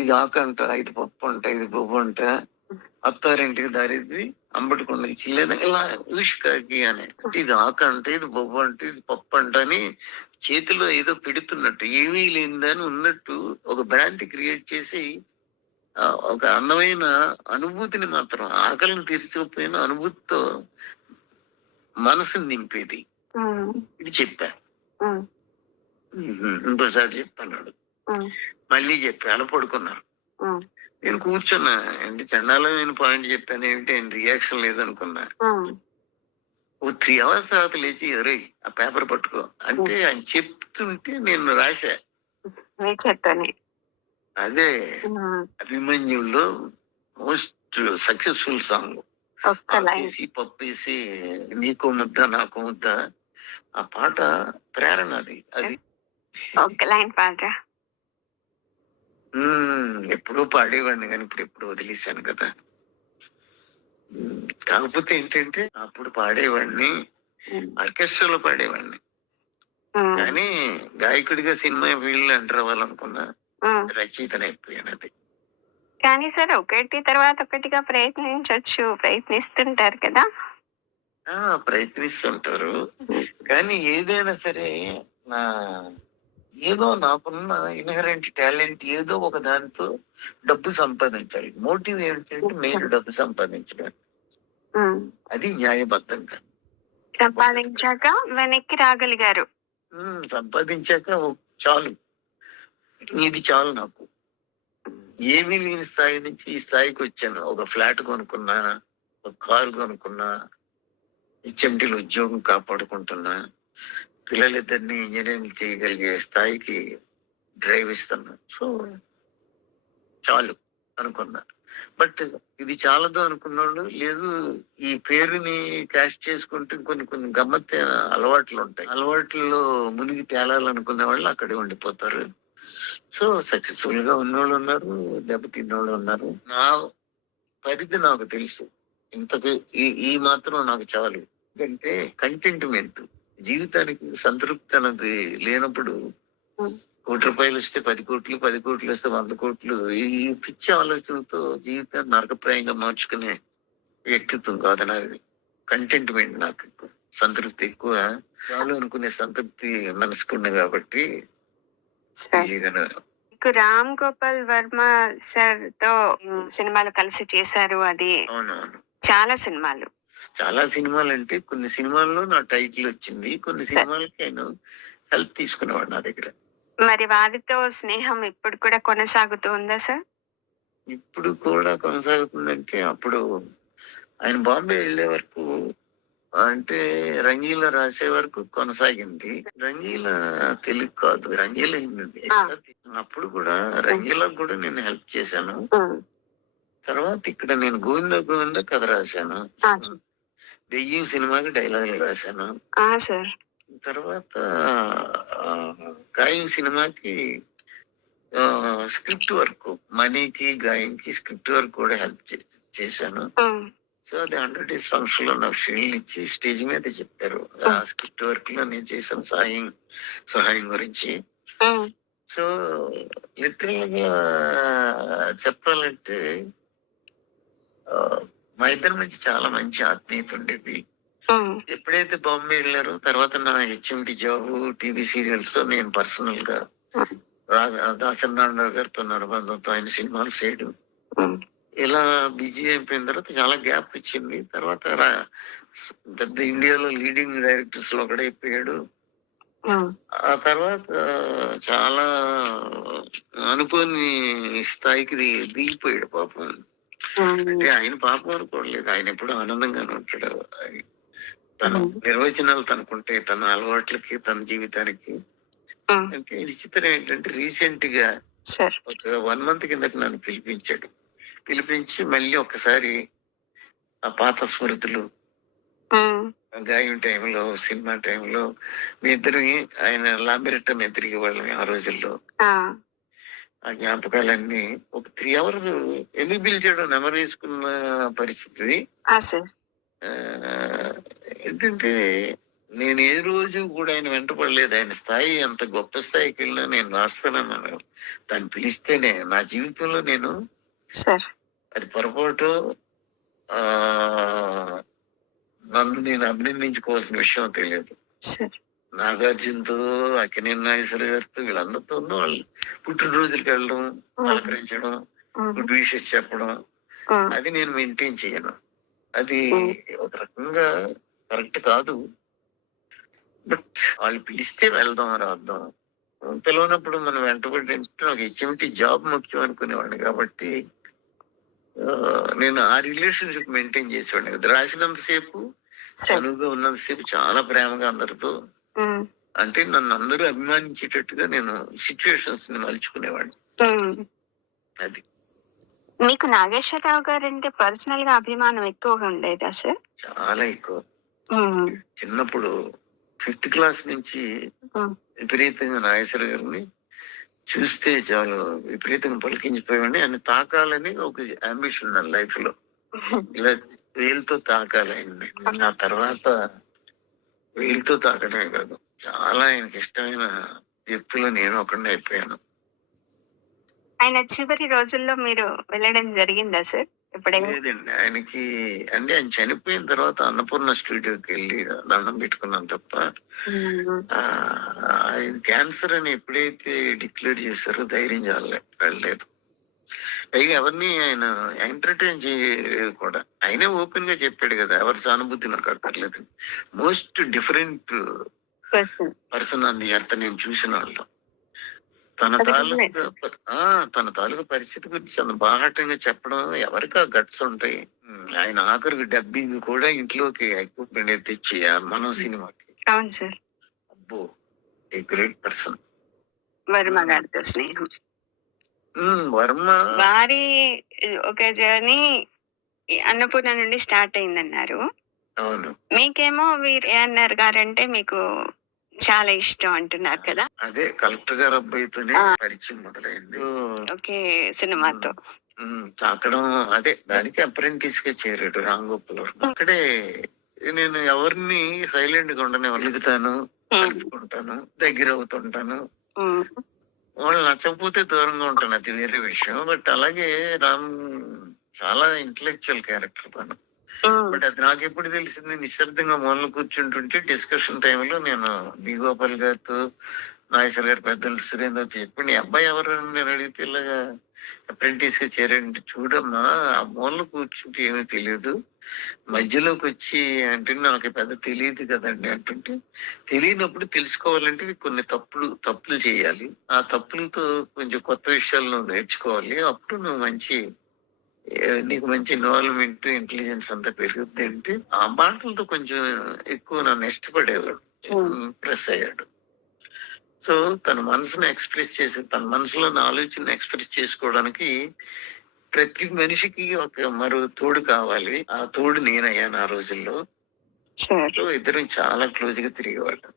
ఇది ఆకంట ఇది పప్పు అంట ఇది బొబ్బు అంట. అత్తారింటికి దారిది అంబటికొండకి చిల్లేదా ఇలా ఉష్కాకి అని. అంటే ఇది ఆకంట ఇది బొబ్బు అంట ఇది పప్పు అంట అని చేతిలో ఏదో పెడుతున్నట్టు. ఏమీ లేదని ఉన్నట్టు ఒక భ్రాంతి క్రియేట్ చేసి ఒక అందమైన అనుభూతిని మాత్రం ఆకలిని తీర్చకపోయిన అనుభూతితో మనసుని నింపేది. ఇది చెప్పా. ఇంకోసారి చెప్పన్నాడు మళ్ళీ చెప్పాను పడుకున్నారు. ఉమ్, నేను కూర్చున్నా ఏంటి చండాలో నేను పాయింట్ చెప్పాను ఏమిటి? ఆయన రియాక్షన్ లేదనుకున్నా. ఓ త్రీ అవర్స్ తర్వాత లేచి ఎవరే ఆ పేపర్ పట్టుకో. అంటే ఆయన చెప్తుంటే నేను రాశా. అదే అభిమన్యుల్లో మోస్ట్ సక్సెస్ఫుల్ సాంగ్ పప్పేసి నీకు ముద్ద నాకు ముద్ద. ఆ పాట ప్రేరణ అది. అది ఒక్క లైన్ ఉమ్, ఎప్పుడూ పాడేవాడిని కానీ ఇప్పుడు ఎప్పుడు వదిలేశాను కదా. కాకపోతే ఏంటంటే అప్పుడు పాడేవాడిని ఆర్కెస్ట్రాలో పాడేవాడిని. కానీ గాయకుడిగా సినిమా ఫీల్డ్ ఎంటర్ అవ్వాలనుకున్నా ఉమ్. రచయితనైపోయాను అది. కానీ సార్ ఒకటి తర్వాత ఒకటిగా ప్రయత్నించవచ్చు ప్రయత్నిస్తుంటారు కదా. ఆ ప్రయత్నిస్తుంటారు. కానీ ఏదైనా సరే నా ఏదో నాకున్న ఇన్హరెంట్ టాలెంట్ ఏదో ఒక దాంతో డబ్బు సంపాదించాలి. మోటివ్ ఏంటంటే నేను డబ్బు సంపాదించడం ఉమ్. అది న్యాయబద్ధంగా. సంపాదించాక వెనక్కి రాగలిగారు. సంపాదించాక చాలు. ఇది చాలు నాకు. ఏమీ లేని స్థాయి నుంచి ఈ స్థాయికి వచ్చాను. ఒక ఫ్లాట్ కొనుక్కున్నా ఒక కారు కొనుక్కున్నా హెచ్ఎంటీలో ఉద్యోగం కాపాడుకుంటున్నా పిల్లలిద్దరిని ఇంజనీరింగ్ చేయగలిగే స్థాయికి డ్రైవ్ ఇస్తున్నా. సో చాలు అనుకున్నా. బట్ ఇది చాలదు అనుకున్నాడు లేదు ఈ పేరుని క్యాష్ చేసుకుంటే కొన్ని కొన్ని గమ్మత్తైన అలవాట్లు ఉంటాయి అలవాట్లలో మునిగి తేలాలనుకునే వాళ్ళు అక్కడే ఉండిపోతారు. సో సక్సెస్ఫుల్గా ఉన్నోళ్ళు ఉన్నారు దెబ్బతిన్నోళ్ళు ఉన్నారు. నా పరిధి నాకు తెలుసు. ఇంతకు ఈ ఈ మాత్రం నాకు చాలు. ఎందుకంటే కంటెంట్మెంట్ జీవితానికి సంతృప్తి అన్నది లేనప్పుడు. కోటి రూపాయలు వస్తే పది కోట్లు పది కోట్లు వస్తే వంద కోట్లు. ఈ పిచ్చి ఆలోచనతో జీవితాన్ని నరకప్రాయంగా మార్చుకునే వ్యక్తిత్వం కాదు నాది కంటెంట్మెంట్ నాకు ఎక్కువ. సంతృప్తి ఎక్కువ. చాలు అనుకునే సంతృప్తి మనసుకున్నా కాబట్టి సార్. ఈగను మీకు రామ్ గోపాల్ వర్మ సార్తో సినిమాలు కలిసి చేశారు అది. అవునవును. చాలా సినిమాలు. చాలా సినిమాలు అంటే కొన్ని సినిమాల్లో నా టైటిల్ వచ్చింది. కొన్ని. సినిమాలకి ఆయన హెల్ప్ తీసుకునేవాడు నా దగ్గర. మరి వారితో స్నేహం ఇప్పుడు కూడా కొనసాగుతూ ఉందా సార్? ఇప్పుడు కూడా కొనసాగుతుందంటే అప్పుడు ఆయన బాంబే వెళ్ళే వరకు అంటే రంగీల రాసే వరకు కొనసాగింది. రంగీల తెలుగు కాదు రంగీల హిందీ. అప్పుడు కూడా రంగీలకు కూడా నేను హెల్ప్ చేశాను. తర్వాత ఇక్కడ నేను గోవింద గోవింద కథ రాశాను. దెయ్యం సినిమాకి డైలాగులు రాశాను. సార్. తర్వాత గాయం సినిమాకి స్క్రిప్ట్ వర్క్ మనీకి గాయంకి స్క్రిప్ట్ వర్క్ కూడా హెల్ప్ చేశాను. సో అది హండ్రెడ్ డేస్ ఫంక్షన్లో నాకు షీల్డ్ ఇచ్చి స్టేజ్ మీద చెప్పారు. ఆ. స్క్రిప్ట్ వర్క్లో నేను చేసిన సహాయం సహాయం గురించి. సో లిటరల్గా చెప్పాలంటే మా ఇద్దరి మధ్య చాలా మంచి ఆత్మీయత ఉండేది. ఎప్పుడైతే బాంబే వెళ్ళారో తర్వాత నా హెచ్ఎంటి జాబ్ టీవీ సీరియల్స్తో నేను పర్సనల్గా దాసనారాయణ గారితో అనుబంధంతో ఆయన సినిమాలు చేయడం. ఇలా బిజీ అయిపోయిన తర్వాత చాలా గ్యాప్ ఇచ్చింది తర్వాత పెద్ద ఇండియాలో లీడింగ్ డైరెక్టర్స్లో ఒకడే అయిపోయాడు ఆ. తర్వాత చాలా అనుకోని స్థాయికి దిగిపోయాడు పాపం. అంటే ఆయన పాపం అనుకోవట్లేదు. ఆయన ఎప్పుడు ఆనందంగానే ఉంటాడు. తన. నిర్వచనాలు తనకుంటే తన అలవాట్లకి తన జీవితానికి. అంటే విచిత్రం ఏంటంటే రీసెంట్గా ఒక వన్ మంత్ కిందకి నన్ను పిలిపించాడు. పిలిపించి మళ్ళీ ఒకసారి ఆ పాత స్మృతులు గాయం టైంలో సినిమా టైంలో మీ ఇద్దరు ఆయన లాంబిరెట్ట తిరిగి వాళ్ళని ఆ రోజుల్లో. ఆ, జ్ఞాపకాలన్నీ ఒక త్రీ అవర్స్ ఎందుకు పిలిచాడో నెమరు వేసుకున్న పరిస్థితి? ఏంటంటే నేను ఏ రోజు కూడా ఆయన వెంటపడలేదు ఆయన స్థాయి అంత గొప్ప స్థాయికి వెళ్ళినా నేను రాస్తానన్నాను దాన్ని పిలిస్తేనే నా జీవితంలో నేను అది పొరపాటు. ఆ నన్ను నేను అభినందించుకోవాల్సిన విషయం తెలియదు. నాగార్జునతో అక్కినేని నాగేశ్వర గారితో వీళ్ళందరితో ఉన్న వాళ్ళు పుట్టినరోజులకి వెళ్ళడం పలకరించడం గుడ్ విషెస్ చెప్పడం అది నేను మెయింటైన్ చేయను. అది ఒక రకంగా కరెక్ట్ కాదు. బట్ వాళ్ళు పిలిస్తే వెళ్దాం రాద్దాం. పిలవనప్పుడు మనం వెంటబడి నాకు హెచ్ఎంటి జాబ్ ముఖ్యం అనుకునేవాడిని కాబట్టి నేను ఆ రిలేషన్షిప్ మెయింటైన్ చేసేవాడిని. కదా రాసినంతసేపు చనువుగా ఉన్నంతసేపు చాలా ప్రేమగా అందరితో అంటే నన్ను అందరూ అభిమానించేటట్టుగా నేను సిచ్యువేషన్స్ని మలుచుకునేవాడిని. అది. మీకు నాగేశ్వరరావు గారు అంటే పర్సనల్గా అభిమానం ఎక్కువగా ఉండేదా సార్? చాలా ఎక్కువ. చిన్నప్పుడు ఫిఫ్త్ క్లాస్ నుంచి విపరీతంగా నాగేశ్వర గారిని చూస్తే చాలు విపరీతంగా పలికించిపోయాడు ఆయన తాకాలని ఒక అంబిషన్ నా లైఫ్లో ఇలా వేలుతో తాకాలి ఆ తర్వాత వేలుతో తాకడమే కాదు. చాలా ఆయనకి ఇష్టమైన వ్యక్తులు నేను ఒకడిని అయిపోయాను. ఆయన చివరి రోజుల్లో మీరు వెళ్ళడం జరిగిందా సార్? లేదండి. ఆయనకి అంటే ఆయన చనిపోయిన తర్వాత అన్నపూర్ణ స్టూడియోకి వెళ్ళి దండం పెట్టుకున్నాను తప్ప ఆయన క్యాన్సర్ అని ఎప్పుడైతే డిక్లేర్ చేశారో ధైర్యం చాలే వెళ్ళలేదు. పైగా ఎవరిని ఆయన ఎంటర్టైన్ చేయలేదు కూడా. ఆయనే ఓపెన్గా చెప్పాడు కదా ఎవరి సానుభూతి నాకు అక్కర్లేదు. Most different. పర్సన్ అని ఎర్త్ నేను చూసిన వాళ్ళు. తన తాలూకా తన తాలూకా పరిస్థితి గురించి అంత బాహాటంగా చెప్పడం ఎవరికి ఆ గట్స్ ఉంటాయి. ఆయన ఆఖరికి డబ్బింగ్ కూడా ఇంట్లోకి ఎక్విప్మెంట్ తెచ్చి మనం సినిమాకి. అబ్బో ఏ గ్రేట్ పర్సన్ వర్మ గారితో స్నేహం. వర్మ. వారి ఒక జర్నీ అన్నపూర్ణ నుండి స్టార్ట్ అయిందన్నారు. అవును. మీకేమో వీరు ఏఎన్ఆర్ గారు అంటే మీకు చాలా ఇష్టం అంటున్నారు కదా. అదే కలెక్టర్ గారు అబ్బాయితోనే. పరిచయం మొదలైంది. ఓకే సినిమాతో. ఉమ్, తాకడం అదే దానికి అప్రెంటిస్గా చేరాడు రామ్ గోపాల్ వర్మ అక్కడే నేను ఎవరిని సైలెంట్గా ఉండనే వెలుగుతాను కలుపుకుంటాను దగ్గర అవుతుంటాను. వాళ్ళు నచ్చకపోతే దూరంగా ఉంటాను అది వేరే విషయం. బట్ అలాగే రామ్ చాలా ఇంటలెక్చువల్ క్యారెక్టర్ తను. బట్ అది నాకు ఎప్పుడు తెలిసింది నిశ్శబ్దంగా మూలన కూర్చుంటుంటే డిస్కషన్ టైంలో నేను బి గోపాల్ గారితో నాగేశ్వర గారి పెద్దలు సురేందర్ చెప్పి నీ అబ్బాయి ఎవరు అని నేను అడిగితే ఇలాగా అప్రెంటిస్గా చేరండి చూడమ్మా ఆ మూలన కూర్చుంటే ఏమీ తెలియదు. మధ్యలోకి వచ్చి అంటే నాకు పెద్ద తెలియదు కదండి అంటుంటే తెలియనప్పుడు తెలుసుకోవాలంటే కొన్ని తప్పులు తప్పులు చేయాలి. ఆ తప్పులతో కొంచెం కొత్త విషయాలు నువ్వు నేర్చుకోవాలి. అప్పుడు నువ్వు మంచి నీకు మంచి ఇన్వాల్వ్మెంట్ ఇంటెలిజెన్స్ అంతా పెరుగుద్ది అంటే ఆ మాటలతో కొంచెం ఎక్కువ నన్ను ఇష్టపడేవాడు. ఇంప్రెస్ అయ్యాడు. సో తన మనసును ఎక్స్ప్రెస్ చేసి తన మనసులో ఆలోచన ఎక్స్ప్రెస్ చేసుకోవడానికి ప్రతి మనిషికి ఒక మరో తోడు కావాలి. ఆ తోడు నేనయ్యాను ఆ రోజుల్లో. సో ఇద్దరం చాలా క్లోజ్గా తిరిగేవాళ్ళం.